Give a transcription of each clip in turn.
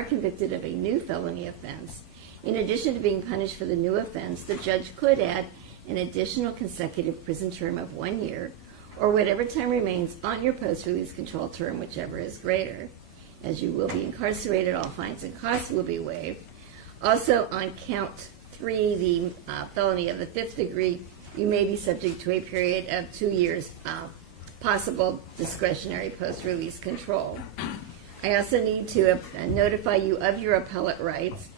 are convicted of a new felony offense, in addition to being punished for the new offense, the judge could add an additional consecutive prison term of 1 year, or whatever time remains on your post-release control term, whichever is greater. As you will be incarcerated, all fines and costs will be waived. Also, on count 3, the felony of the 5th degree, you may be subject to a period of 2 years possible discretionary post-release control. I also need to notify you of your appellate rights.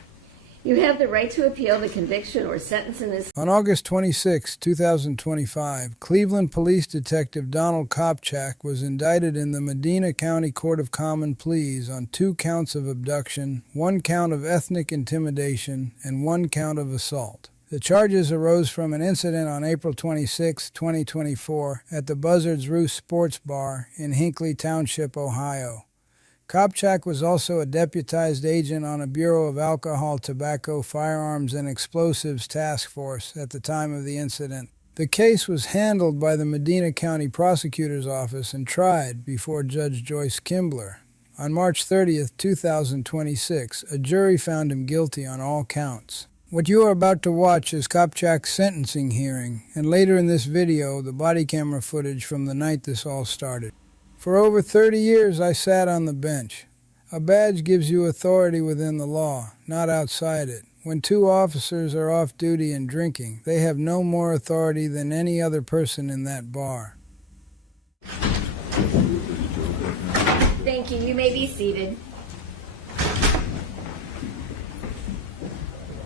You have the right to appeal the conviction or sentence in this. On August 26, 2025, Cleveland Police Detective Donald Kopchak was indicted in the Medina County Court of Common Pleas on 2 counts of abduction, 1 count of ethnic intimidation, and 1 count of assault. The charges arose from an incident on April 26, 2024, at the Buzzard's Roost Sports Bar in Hinckley Township, Ohio. Kopchak was also a deputized agent on a Bureau of Alcohol, Tobacco, Firearms, and Explosives task force at the time of the incident. The case was handled by the Medina County Prosecutor's Office and tried before Judge Joyce Kimbler. On March 30, 2026, a jury found him guilty on all counts. What you are about to watch is Kopchak's sentencing hearing, and later in this video, the body camera footage from the night this all started. For over 30 years, I sat on the bench. A badge gives you authority within the law, not outside it. When 2 officers are off duty and drinking, they have no more authority than any other person in that bar. Thank you. You may be seated.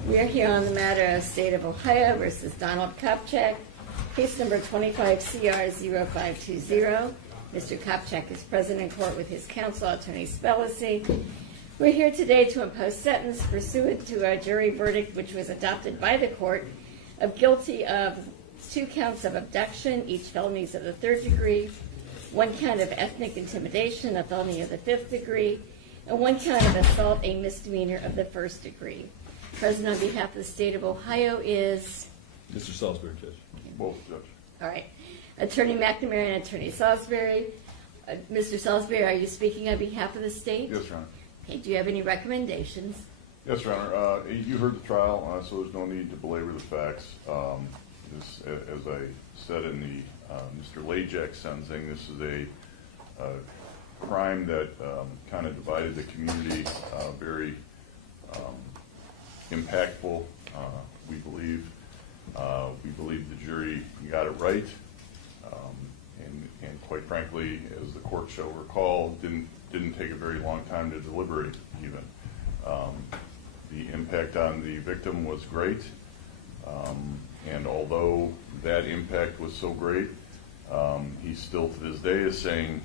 We are here on the matter of State of Ohio versus Donald Kopchak, case number 25CR0520. Mr. Kopchak is present in court with his counsel, Attorney Spellacy. We're here today to impose sentence pursuant to a jury verdict which was adopted by the court of guilty of 2 counts of abduction, each felonies of the 3rd degree, 1 count of ethnic intimidation, a felony of the 5th degree, and 1 count of assault, a misdemeanor of the 1st degree. Present on behalf of the state of Ohio is Mr. Salisbury, Judge. Both, Judge. all right. Attorney McNamara and Attorney Salisbury. Mr. Salisbury, are you speaking on behalf of the state? Yes, Your Honor. Okay, do you have any recommendations? Yes, Your Honor. You heard the trial, so there's no need to belabor the facts. As I said in the Mr. Lajak sentencing, this is a crime that kind of divided the community, very impactful, we believe. We believe the jury got it right. And quite frankly, as the court shall recall, didn't take a very long time to deliberate even. The impact on the victim was great, and although that impact was so great, he still to this day is saying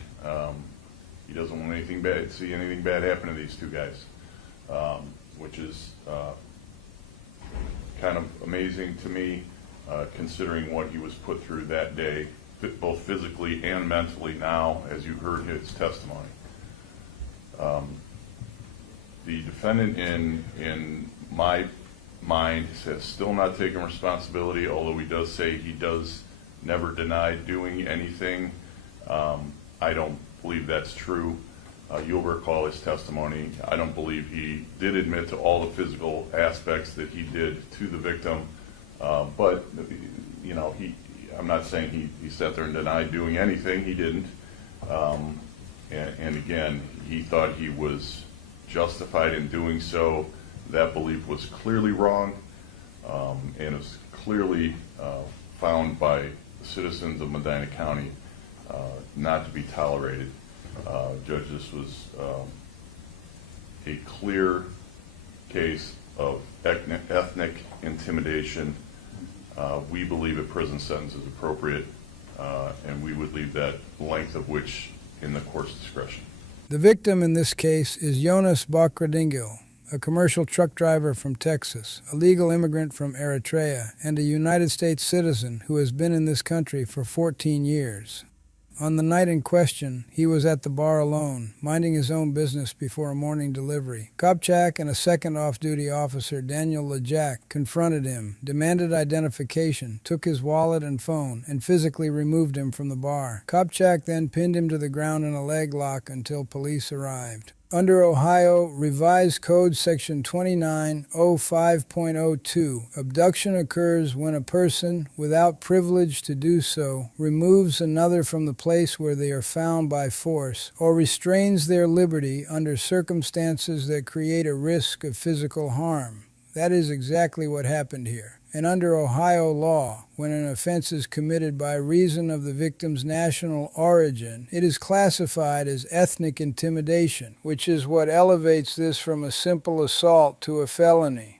he doesn't want anything bad, see anything bad happen to these 2 guys, which is kind of amazing to me, considering what he was put through that day, both physically and mentally now, as you heard his testimony. The defendant, in my mind, has still not taken responsibility, although he does say he does never deny doing anything. I don't believe that's true. You'll recall his testimony. I don't believe he did admit to all the physical aspects that he did to the victim, but you know, I'm not saying he sat there and denied doing anything. He didn't. And again, he thought he was justified in doing so. That belief was clearly wrong, and is clearly found by the citizens of Medina County not to be tolerated. Judge, this was a clear case of ethnic intimidation. We believe a prison sentence is appropriate, and we would leave that length of which in the court's discretion. The victim in this case is Jonas Bakradingil, a commercial truck driver from Texas, a legal immigrant from Eritrea, and a United States citizen who has been in this country for 14 years. On the night in question, he was at the bar alone, minding his own business before a morning delivery. Kopchak and a second off-duty officer, Daniel Lajak, confronted him, demanded identification, took his wallet and phone, and physically removed him from the bar. Kopchak then pinned him to the ground in a leg lock until police arrived. Under Ohio Revised Code Section 2905.02, abduction occurs when a person, without privilege to do so, removes another from the place where they are found by force, or restrains their liberty under circumstances that create a risk of physical harm. That is exactly what happened here. And under Ohio law, when an offense is committed by reason of the victim's national origin, it is classified as ethnic intimidation, which is what elevates this from a simple assault to a felony.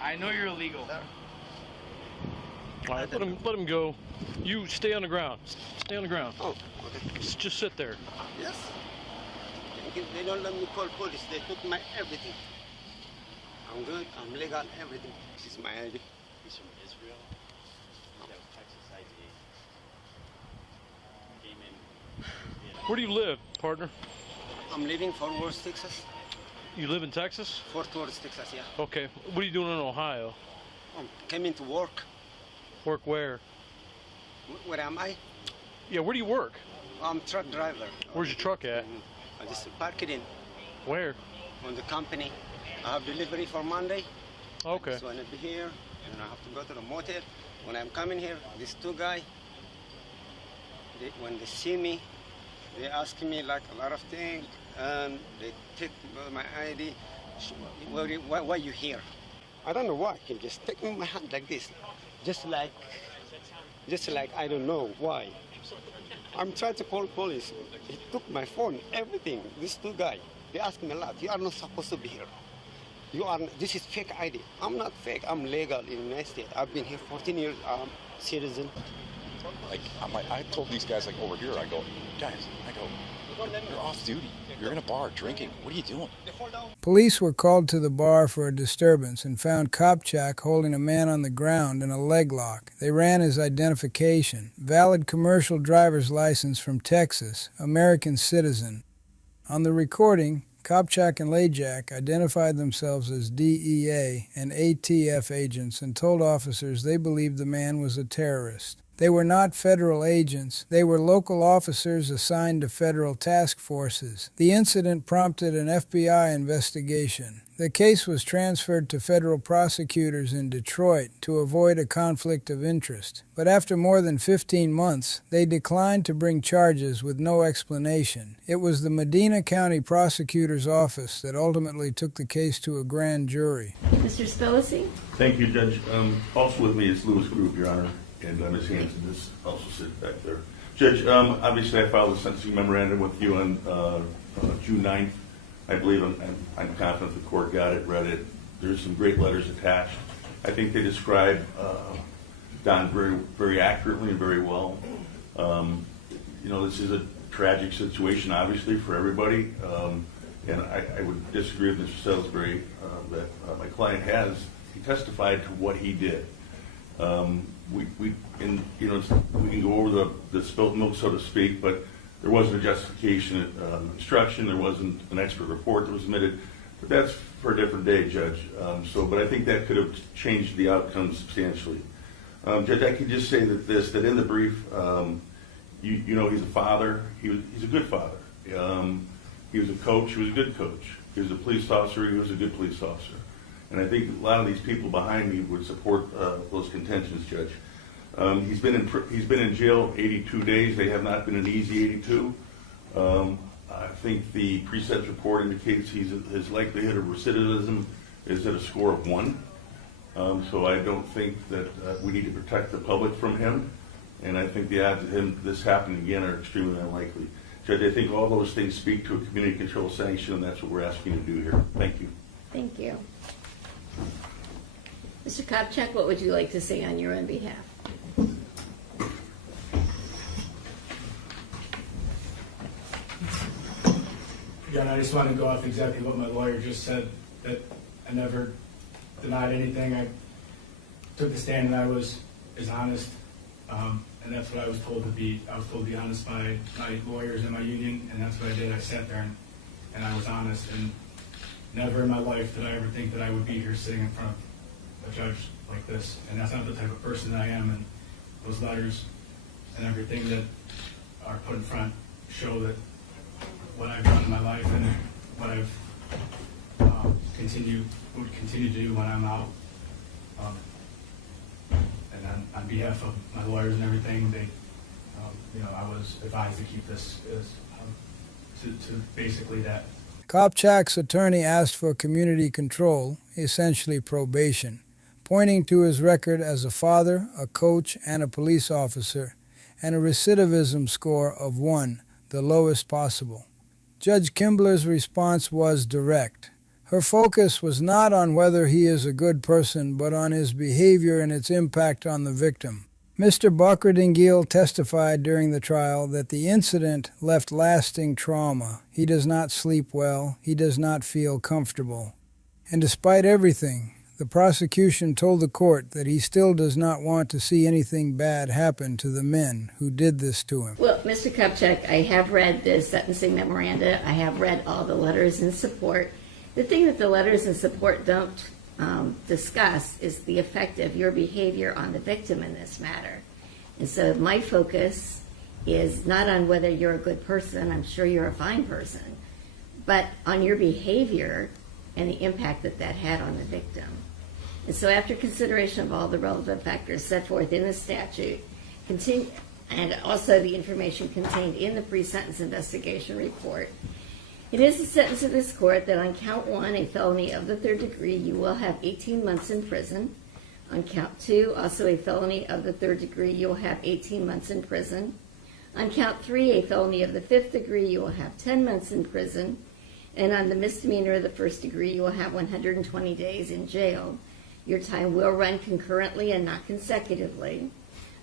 I know you're illegal. All right, let him go. You stay on the ground. Stay on the ground. Oh, okay. Just sit there. Yes. They don't let me call police. They took my everything. I'm good. I'm legal. Everything. This is my ID. He's from Israel. He's got a Texas ID. Came in. Where do you live, partner? I'm living in Fort Worth, Texas. You live in Texas? Fort Worth, Texas, yeah. Okay. What are you doing in Ohio? Came into work. Work where? Where am I? Yeah, where do you work? I'm truck driver. Where's your truck at? I just park it in. Where? On the company. I have delivery for Monday. Okay. So I need to be here, and I have to go to the motel. When I'm coming here, these two guys, when they see me, they ask me like a lot of things, and they take my ID. Why you here? I don't know why. He just take my hand like this, just like I don't know why. I'm trying to call police. He took my phone, everything. These two guys, they ask me a lot. You are not supposed to be here. This is fake ID. I'm not fake. I'm legal in the United States. I've been here 14 years. I'm citizen. I told these guys over here, I go, guys, you're off duty. You're in a bar drinking. What are you doing? Police were called to the bar for a disturbance and found Kopchak holding a man on the ground in a leg lock. They ran his identification, valid commercial driver's license from Texas, American citizen. On the recording, Kopchak and Lajak identified themselves as DEA and ATF agents and told officers they believed the man was a terrorist. They were not federal agents. They were local officers assigned to federal task forces. The incident prompted an FBI investigation. The case was transferred to federal prosecutors in Detroit to avoid a conflict of interest. But after more than 15 months, they declined to bring charges with no explanation. It was the Medina County Prosecutor's Office that ultimately took the case to a grand jury. Mr. Spelisi? Thank you, Judge. Also with me is Louis Group, Your Honor, and Ms. Hanson is also sitting back there. Judge, obviously I filed a sentencing memorandum with you on June 9th. I believe I'm confident the court got it, read it. There's some great letters attached. I think they describe Don very, very accurately and very well. This is a tragic situation, obviously, for everybody. And I would disagree with Mr. Salisbury that my client he testified to what he did. We can go over the spilt milk, so to speak, but there wasn't a justification instruction. There wasn't an expert report that was submitted. But that's for a different day, Judge. But I think that could have changed the outcome substantially. Judge, I can just say that in the brief, he's a father. He's a good father. He was a coach. He was a good coach. He was a police officer. He was a good police officer. And I think a lot of these people behind me would support those contentions, Judge. He's been in jail 82 days. They have not been an easy 82. I think the pre-sentence report indicates his likelihood of recidivism is at a score of 1. So I don't think that we need to protect the public from him. And I think the odds of this happening again are extremely unlikely. Judge, I think all those things speak to a community control sanction, and that's what we're asking you to do here. Thank you. Thank you. Mr. Kopchak, what would you like to say on your own behalf? Again, I just want to go off exactly what my lawyer just said, that I never denied anything. I took the stand and I was honest, and that's what I was told to be. I was told to be honest by my lawyers and my union, and that's what I did. I sat there and I was honest, and never in my life did I ever think that I would be here sitting in front of a judge like this, and that's not the type of person that I am, and those letters and everything that are put in front show that what I've done in my life and what I've would continue to do when I'm out. And on behalf of my lawyers and everything, they, I was advised to keep this to basically that. Kopchak's attorney asked for community control, essentially probation, pointing to his record as a father, a coach, and a police officer, and a recidivism score of 1, the lowest possible. Judge Kimbler's response was direct. Her focus was not on whether he is a good person, but on his behavior and its impact on the victim. Mr. Bakrdingil testified during the trial that the incident left lasting trauma. He does not sleep well. He does not feel comfortable. And despite everything, the prosecution told the court that he still does not want to see anything bad happen to the men who did this to him. Well, Mr. Kopchak, I have read the sentencing memoranda. I have read all the letters in support. The thing that the letters in support don't discuss is the effect of your behavior on the victim in this matter. And so my focus is not on whether you're a good person, I'm sure you're a fine person, but on your behavior and the impact that that had on the victim. And so after consideration of all the relevant factors set forth in the statute, and also the information contained in the pre-sentence investigation report, it is the sentence of this court that on count 1, a felony of the 3rd degree, you will have 18 months in prison. On count 2, also a felony of the 3rd degree, you will have 18 months in prison. On count 3, a felony of the 5th degree, you will have 10 months in prison. And on the misdemeanor of the 1st degree, you will have 120 days in jail. Your time will run concurrently and not consecutively.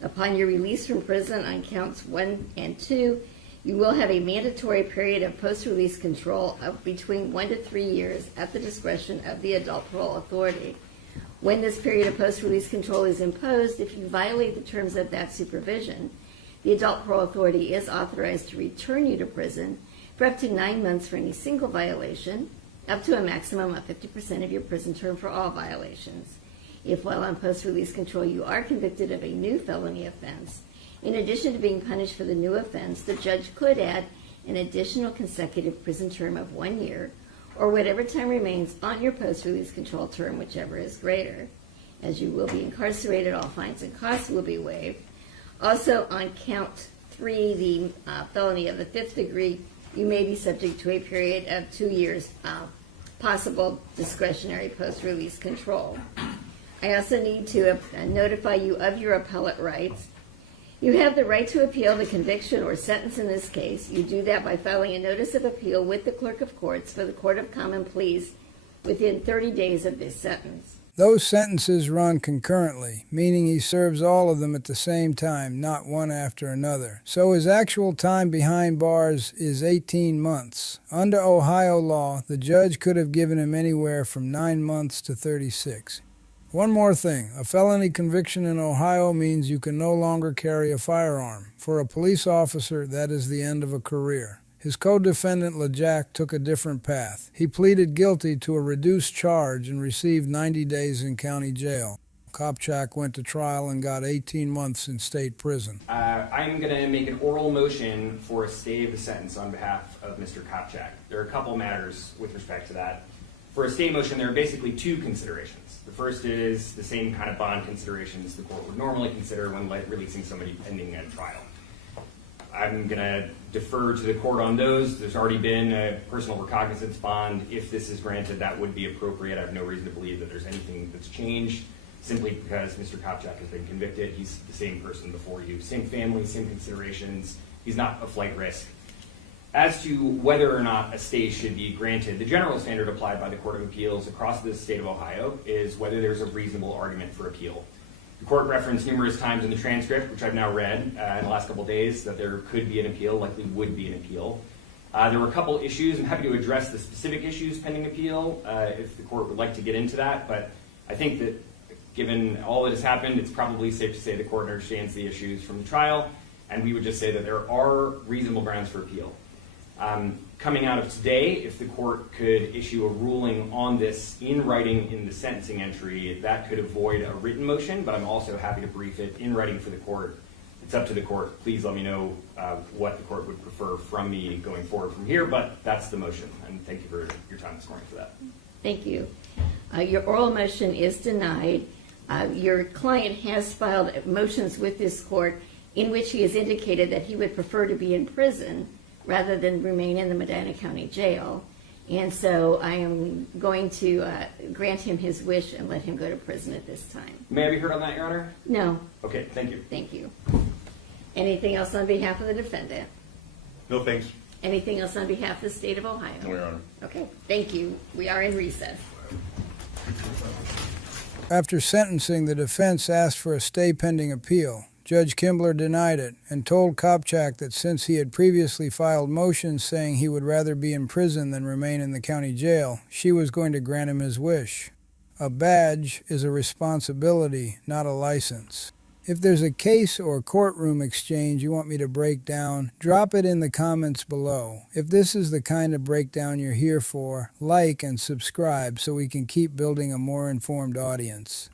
Upon your release from prison on counts 1 and 2, you will have a mandatory period of post-release control of between 1 to 3 years at the discretion of the adult parole authority. When this period of post-release control is imposed, if you violate the terms of that supervision, the adult parole authority is authorized to return you to prison for up to 9 months for any single violation, up to a maximum of 50% of your prison term for all violations. If while on post-release control you are convicted of a new felony offense, in addition to being punished for the new offense, the judge could add an additional consecutive prison term of 1 year, or whatever time remains on your post-release control term, whichever is greater. As you will be incarcerated, all fines and costs will be waived. Also, on count 3, the felony of the 5th degree, you may be subject to a period of 2 years possible discretionary post-release control. I also need to notify you of your appellate rights. You have the right to appeal the conviction or sentence in this case. You do that by filing a notice of appeal with the Clerk of Courts for the Court of Common Pleas within 30 days of this sentence. Those sentences run concurrently, meaning he serves all of them at the same time, not one after another. So his actual time behind bars is 18 months. Under Ohio law, the judge could have given him anywhere from 9 months to 36. One more thing, a felony conviction in Ohio means you can no longer carry a firearm. For a police officer, that is the end of a career. His co-defendant, LeJack, took a different path. He pleaded guilty to a reduced charge and received 90 days in county jail. Kopchak went to trial and got 18 months in state prison. I'm going to make an oral motion for a stay of the sentence on behalf of Mr. Kopchak. There are a couple matters with respect to that. For a stay motion, there are basically 2 considerations. The first is the same kind of bond considerations the court would normally consider when releasing somebody pending a trial. I'm going to defer to the court on those. There's already been a personal recognizance bond. If this is granted, that would be appropriate. I have no reason to believe that there's anything that's changed, simply because Mr. Kopchak has been convicted. He's the same person before you. Same family, same considerations. He's not a flight risk. As to whether or not a stay should be granted, the general standard applied by the Court of Appeals across the state of Ohio is whether there's a reasonable argument for appeal. The court referenced numerous times in the transcript, which I've now read in the last couple of days, that there could be an appeal, likely would be an appeal. There were a couple issues. I'm happy to address the specific issues pending appeal if the court would like to get into that, but I think that given all that has happened, it's probably safe to say the court understands the issues from the trial, and we would just say that there are reasonable grounds for appeal. Coming out of today, if the court could issue a ruling on this in writing in the sentencing entry, that could avoid a written motion, but I'm also happy to brief it in writing for the court It's up to the court. Please let me know what the court would prefer from me going forward from here, but that's the motion. And thank you for your time this morning for that. Thank you. Your oral motion is denied. Your client has filed motions with this court in which he has indicated that he would prefer to be in prison rather than remain in the Medina County Jail. And so I am going to grant him his wish and let him go to prison at this time. May I be heard on that, Your Honor? No. Okay, thank you. Thank you. Anything else on behalf of the defendant? No, thanks. Anything else on behalf of the state of Ohio? No, Your Honor. Okay, thank you. We are in recess. After sentencing, the defense asked for a stay pending appeal. Judge Kimbler denied it and told Kopchak that since he had previously filed motions saying he would rather be in prison than remain in the county jail, she was going to grant him his wish. A badge is a responsibility, not a license. If there's a case or courtroom exchange you want me to break down, drop it in the comments below. If this is the kind of breakdown you're here for, like and subscribe so we can keep building a more informed audience.